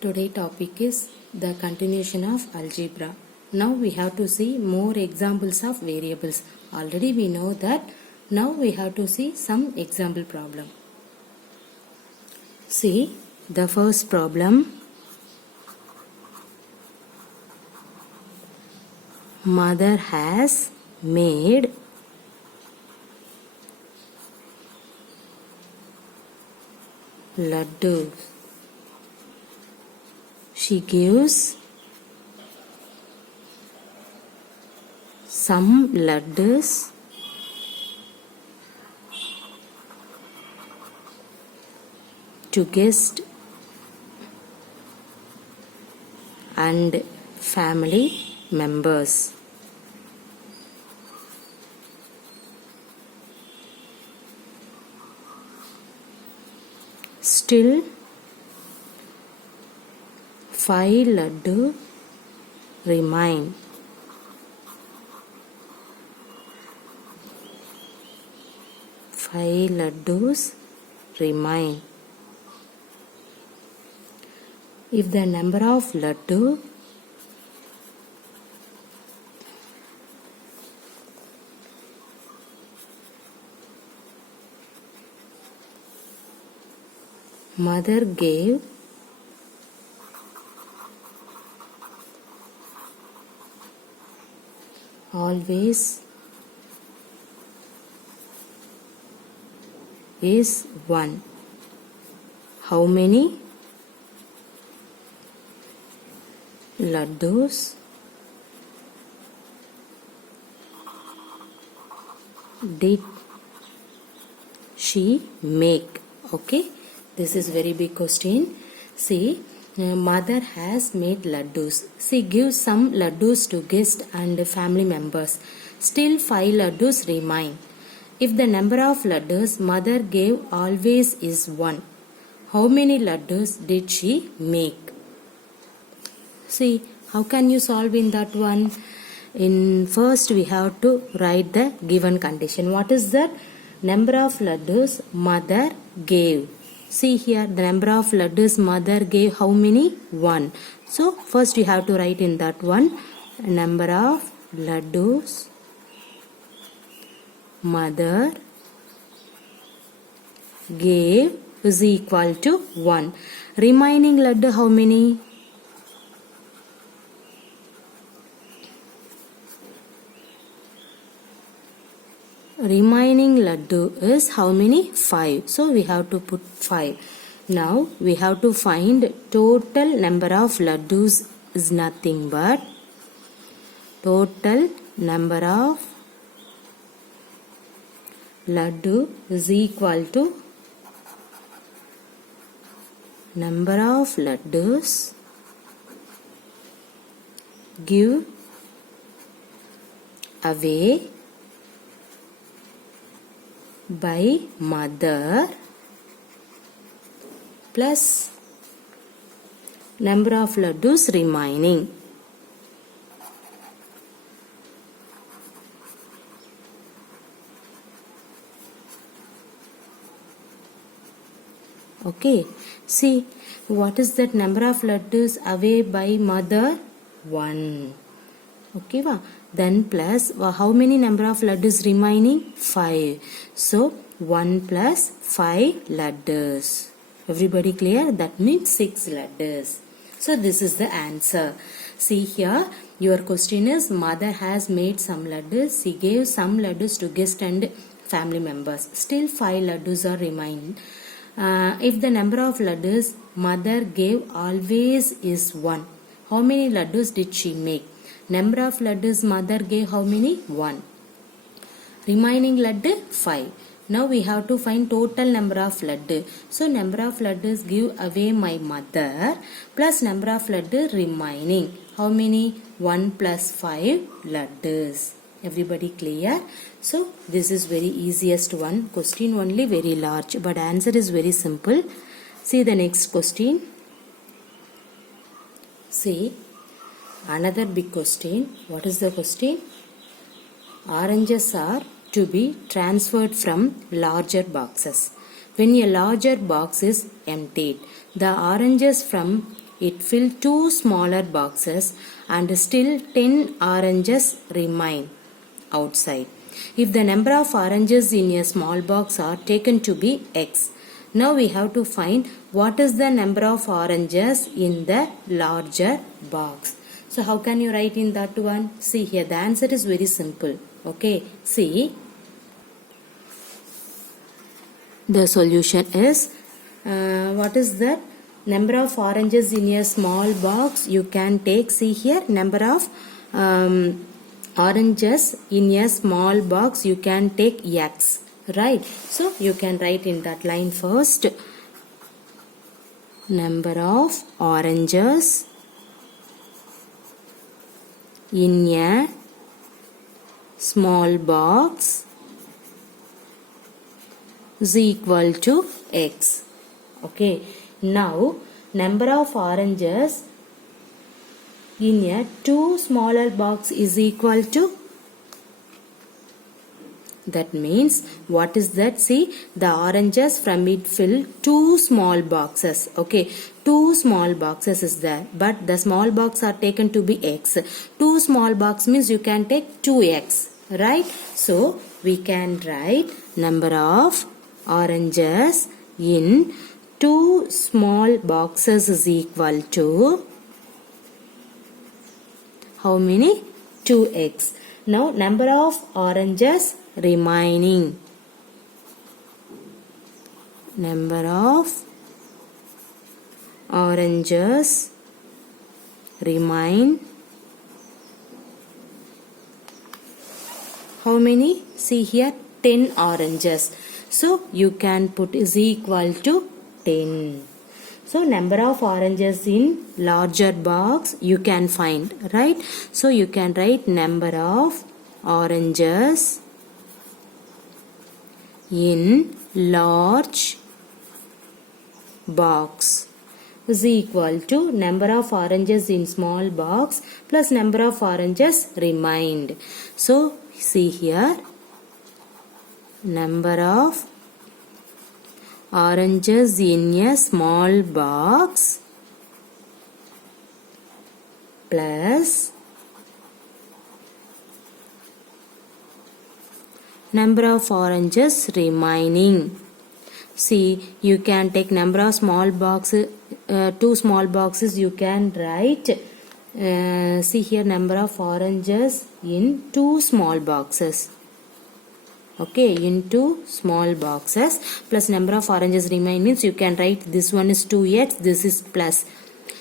Today topic is the continuation of algebra. Now we have to see more examples of variables. Already we know that. Now we have to see some example problem. See the first problem. Mother has made laddu. She gives some laddus to guests and family members. Still 5 laddu remain. Five laddus remain. If the number of laddu mother gave always is 1. How many laddus did she make? Okay, this is very big question. See, mother has made laddus. She gives some laddus to guests and family members. Still 5 laddus remain. If the number of laddus mother gave always is 1, how many laddus did she make? See, how can you solve in that one? In first we have to write the given condition. What is that? Number of laddus mother gave. See here, the number of laddus mother gave how many? 1. So first we have to write in that one, number of laddus mother gave is equal to 1. Remaining laddu how many? Remaining laddu is how many? 5. So we have to put 5. Now we have to find total number of laddus is nothing but total number of laddu is equal to number of laddus give away by mother plus number of laddus remaining. Okay, see what is that number of laddus away by mother? 1. Okay, then plus how many number of laddus remaining? 5. So 1 plus 5 laddus. Everybody clear? That means 6 laddus. So this is the answer. See here, your question is mother has made some laddus. She gave some laddus to guests and family members. Still 5 laddus are remaining. If the number of laddus mother gave always is 1, how many laddus did she make? Number of laddus mother gave how many? 1. Remaining laddu 5. Now we have to find total number of laddu. So number of laddus give away my mother plus number of laddu remaining. How many? 1 plus 5 laddus. Everybody clear? So this is very easiest one. Question only very large, but answer is very simple. See the next question. See another big question. What is the question? Oranges are to be transferred from larger boxes. When a larger box is emptied, the oranges from it fill 2 smaller boxes and still 10 oranges remain outside. If the number of oranges in a small box are taken to be x, now we have to find what is the number of oranges in the larger box. So how can you write in that one? See here, the answer is very simple. Okay, see, the solution is, what is that? Number of oranges in a small box, you can take, see here, number of oranges in a small box, you can take x, right? So you can write in that line first, number of oranges in a small box is equal to x. Okay, now number of oranges in a 2 smaller box is equal to, that means what is that? See, the oranges from it fill 2 small boxes. Okay, 2 small boxes is there, but the small box are taken to be x. 2 small box means you can take 2x, right? So we can write number of oranges in 2 small boxes is equal to how many? 2x. Now number of oranges remaining. Number of oranges remain. How many? See here, 10 oranges. So you can put is equal to 10. So number of oranges in larger box you can find, right? So you can write number of oranges in large box is equal to number of oranges in small box plus number of oranges remained. So see here, number of oranges in a small box plus number of oranges remaining. See, you can take number of small boxes, 2 small boxes you can write, see here, number of oranges in 2 small boxes. Okay, in 2 small boxes plus number of oranges remain means you can write this one is 2x, this is plus.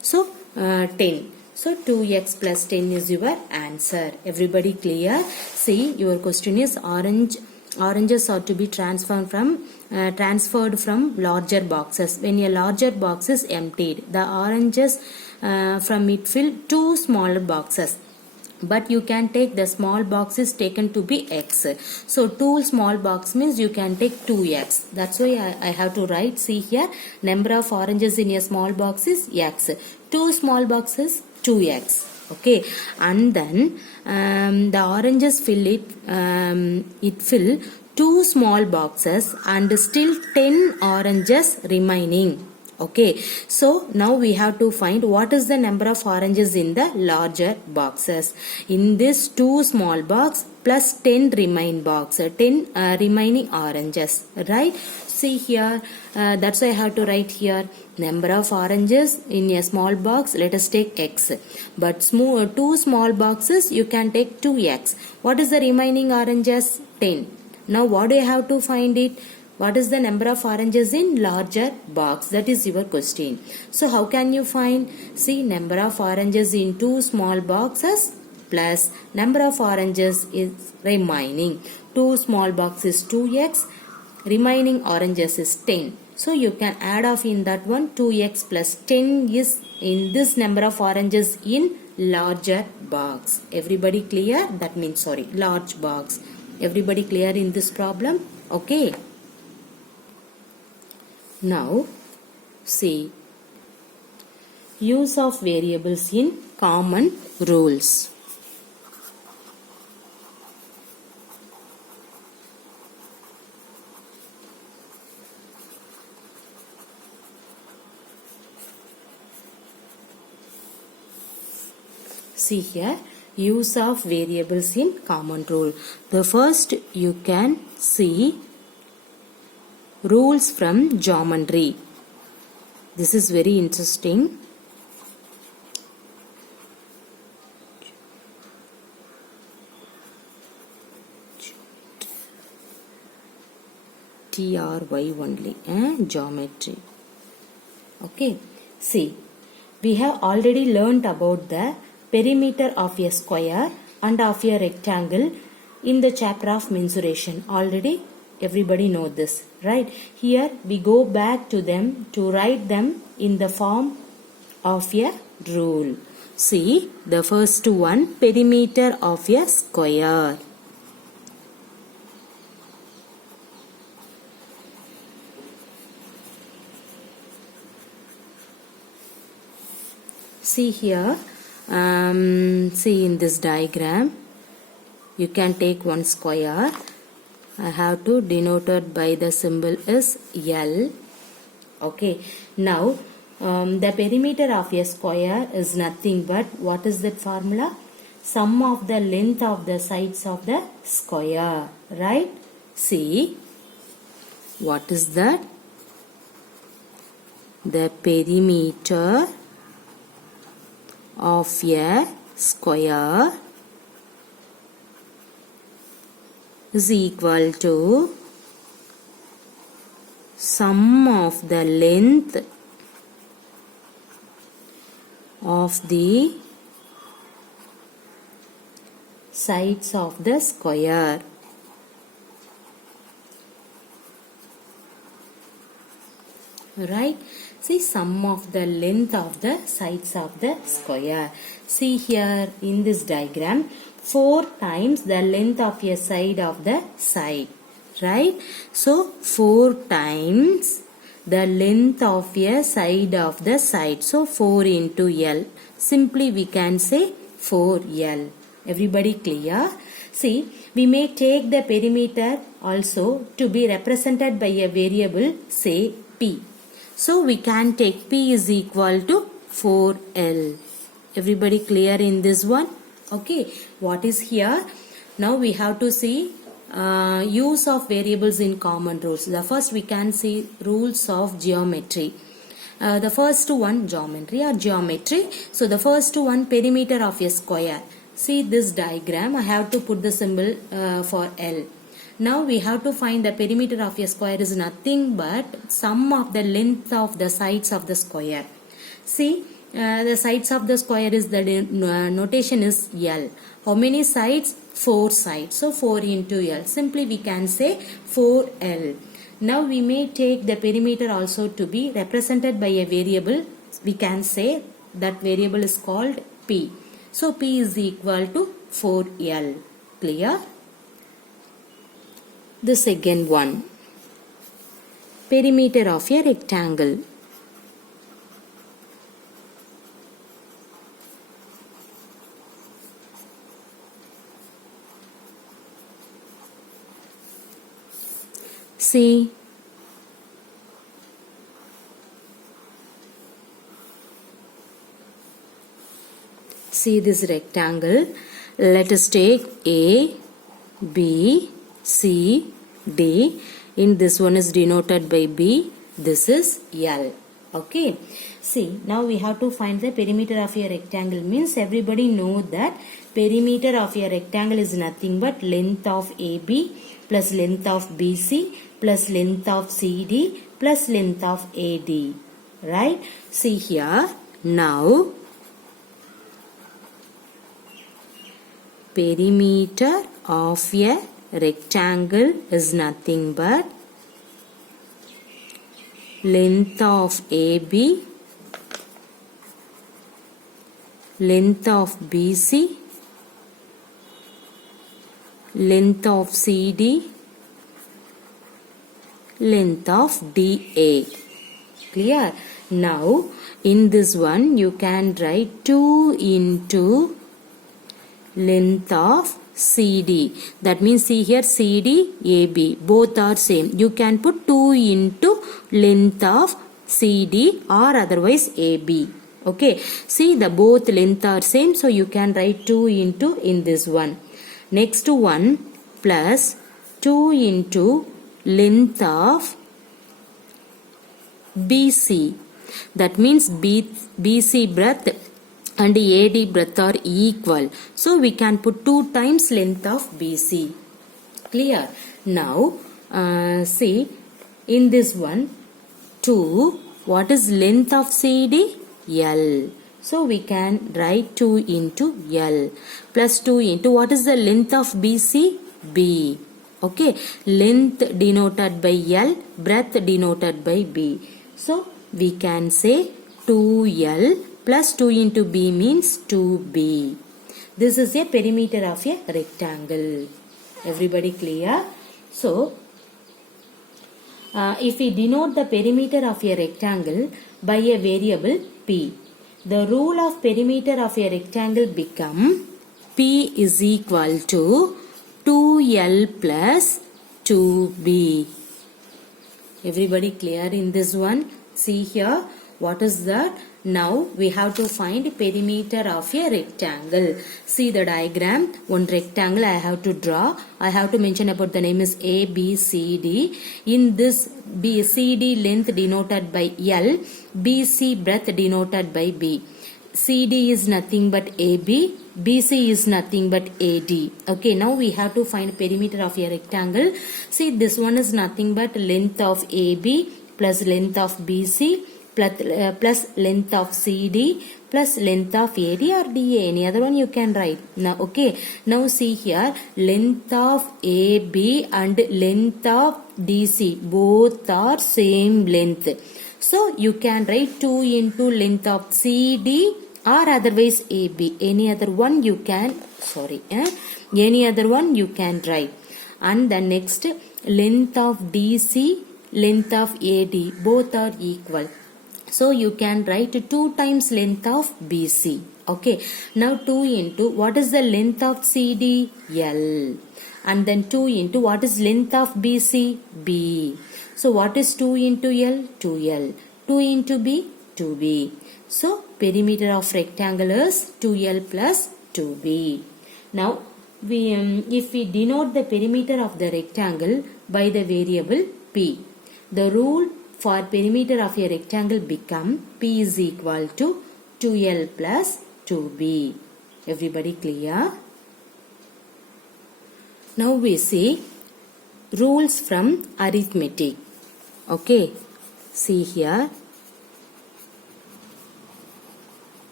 So 10. So 2x plus 10 is your answer. Everybody clear? See, your question is oranges are to be transferred from larger boxes. When a larger box is emptied, the oranges from it fill 2 smaller boxes. But you can take the small box is taken to be x. So 2 small box means you can take 2x. That's why I have to write, see here, number of oranges in a small box is x. 2 small boxes 2x. Okay, and then the oranges fill it fill 2 small boxes and still 10 oranges remaining. Okay, so now we have to find what is the number of oranges in the larger boxes. In this 2 small box plus 10 remaining box, 10 remaining oranges, right? See here, that's why I have to write here number of oranges in a small box, let us take x. But 2 small boxes you can take 2x. What is the remaining oranges? 10. Now what do you have to find it? What is the number of oranges in larger box? That is your question. So how can you find? See, number of oranges in 2 small boxes plus number of oranges is remaining. 2 small boxes 2x, remaining oranges is 10. So you can add off in that one, 2x plus 10 is in this number of oranges in larger box. Everybody clear? That means, sorry, large box. Everybody clear in this problem? Okay. Now, see, use of variables in common rules. See here, use of variables in common rule. The first you can see rules from geometry. This is very interesting. TRY only, geometry. Okay, see, we have already learnt about the perimeter of a square and of a rectangle in the chapter of mensuration. Already everybody know this, right? Here we go back to them to write them in the form of a rule. See, the first one, perimeter of a square. See here, see in this diagram, you can take one square. I have to denote it by the symbol is L. Okay, now the perimeter of a square is nothing but, what is that formula? Sum of the length of the sides of the square, right? See, what is that? The perimeter of a square is equal to sum of the length of the sides of the square. Right? See, sum of the length of the sides of the square. See here in this diagram, 4 times the length of a side of the side. Right? So, 4 times the length of a side of the side. So, 4 into L. Simply we can say 4L. Everybody clear? See, we may take the perimeter also to be represented by a variable, say P. So, we can take P is equal to 4L. Everybody clear in this one? Okay, what is here? Now we have to see use of variables in common rules. The first we can see rules of geometry. The first one, geometry or geometry. So the first one, perimeter of a square. See this diagram, I have to put the symbol for L. Now we have to find the perimeter of a square is nothing but sum of the length of the sides of the square. See, the sides of the square is the notation is L. How many sides? 4 sides. So 4 into L. Simply we can say 4L. Now we may take the perimeter also to be represented by a variable. We can say that variable is called P. So P is equal to 4L. Clear? The second one, perimeter of a rectangle. See, this rectangle. Let us take A, B, C, D. In this one is denoted by B. This is L. Okay. See, now we have to find the perimeter of a rectangle. Means everybody know that perimeter of a rectangle is nothing but length of AB plus length of BC plus length of CD plus length of AD. Right? See here. Now, perimeter of a rectangle is nothing but length of AB, length of BC, length of CD, length of DA. Clear? Now, in this one, you can write 2 into length of CD. That means see here CD, AB. Both are same. You can put 2 into length of CD or otherwise AB. Okay, see the both length are same, so you can write 2 into in this one. Next one plus 2 into length of BC. That means BC breadth and AD breadth are equal. So we can put 2 times length of BC. Clear? Now see in this one 2, what is length of CD? L. So we can write 2 into L plus 2 into what is the length of BC? B. Okay, length denoted by L, breadth denoted by B. So we can say 2L plus 2 into B means 2B. This is a perimeter of a rectangle. Everybody clear? So if we denote the perimeter of a rectangle by a variable P, the rule of perimeter of a rectangle become P is equal to 2L plus 2B. Everybody clear in this one? See here, what is that? Now we have to find perimeter of a rectangle. See the diagram. One rectangle I have to draw. I have to mention about the name is A, B, C, D. In this B, C, D length denoted by L, B, C breadth denoted by B. C, D is nothing but AB. BC is nothing but AD. Okay, now we have to find perimeter of a rectangle. See, this one is nothing but length of AB plus length of BC plus length of CD plus length of AD or DA. Any other one you can write. Now, okay. Now see here, length of AB and length of DC both are same length. So you can write 2 into length of CD or otherwise AB. Any other one you can, any other one you can write. And the next, length of DC, length of AD both are equal. So you can write 2 times length of BC. Okay. Now 2 into what is the length of CD? L. And then 2 into what is length of BC? B. So what is 2 into L? 2L. 2 into B? 2B. So perimeter of rectangle is 2L plus 2B. Now if we denote the perimeter of the rectangle by the variable P, the rule for perimeter of a rectangle become P is equal to 2L plus 2B. Everybody clear? Now we see rules from arithmetic. Okay, see here.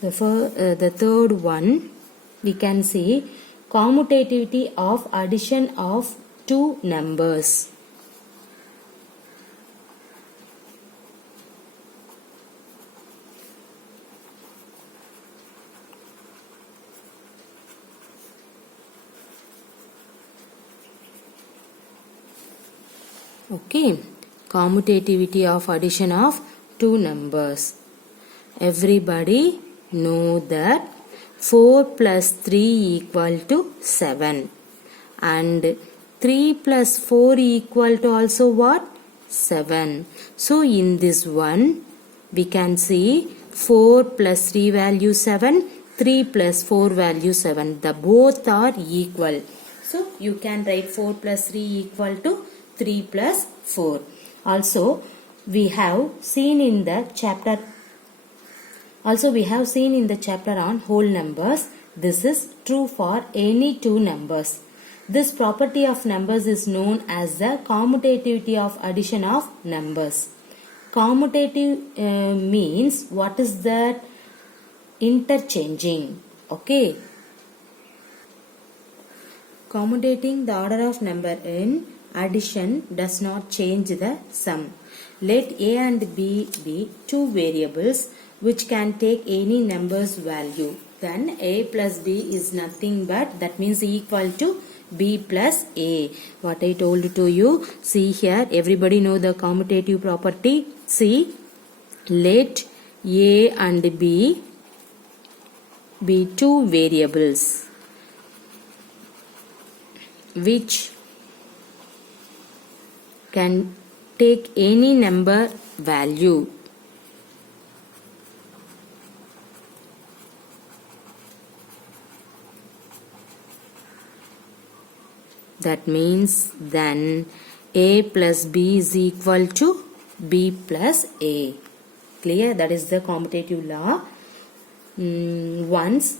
The third one, we can see commutativity of addition of two numbers. Okay, commutativity of addition of two numbers. Everybody know that 4 plus 3 equal to 7 and 3 plus 4 equal to also what? 7. So in this one we can see 4 plus 3 value 7, 3 plus 4 value 7. The both are equal. So you can write 4 plus 3 equal to 3 plus 4. Also we have seen in the chapter on whole numbers. This is true for any two numbers. This property of numbers is known as the commutativity of addition of numbers. Commutative means what is that? Interchanging. Okay. Commutating the order of number in addition does not change the sum. Let A and B be two variables which can take any number's value. Then A plus B is nothing but, that means equal to B plus A. What I told to you. See here, everybody know the commutative property. See, let A and B be two variables which can take any number value. That means then A plus B is equal to B plus A. Clear? That is the commutative law. Once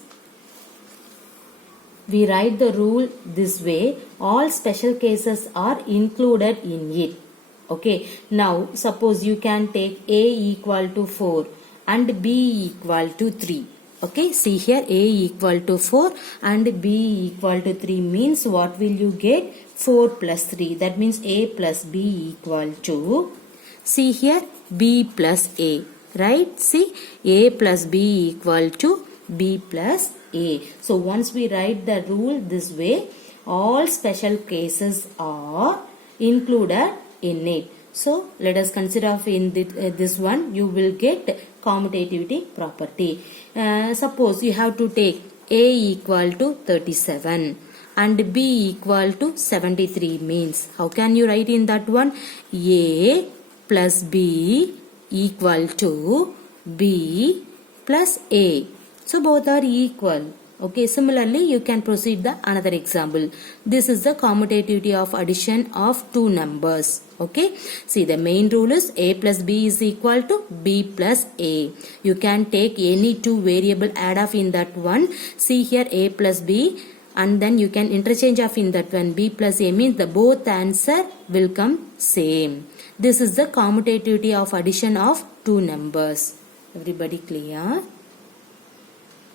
we write the rule this way, all special cases are included in it. Okay. Now suppose you can take A equal to 4 and B equal to 3. Okay, see here A equal to 4 and B equal to 3 means what will you get? 4 plus 3. That means A plus B equal to, see here, B plus A. Right? See, A plus B equal to B plus A. So once we write the rule this way, all special cases are included in it. So let us consider of in this one, you will get commutativity property. Suppose you have to take A equal to 37 and B equal to 73 means, how can you write in that one? A plus B equal to B plus A. So both are equal. Okay, similarly you can proceed the another example. This is the commutativity of addition of two numbers. Okay, see the main rule is A plus B is equal to B plus A. You can take any two variable add off in that one. See here A plus B and then you can interchange of in that one. B plus A means the both answer will come same. This is the commutativity of addition of two numbers. Everybody clear?